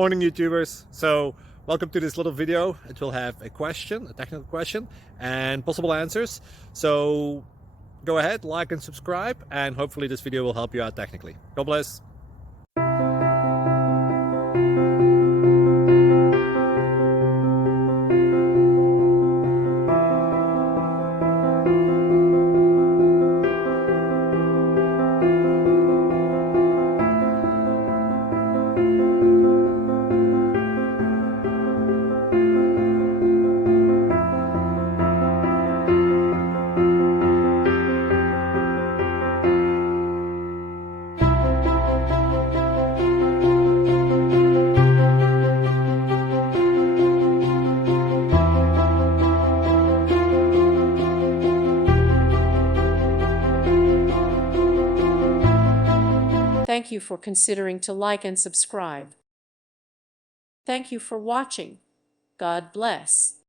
Morning YouTubers. So welcome to this little video. It will have a question, a technical question, and possible answers. So go ahead, like and subscribe, and hopefully this video will help you out technically. God bless. Thank you for considering to like and subscribe. Thank you for watching. God bless.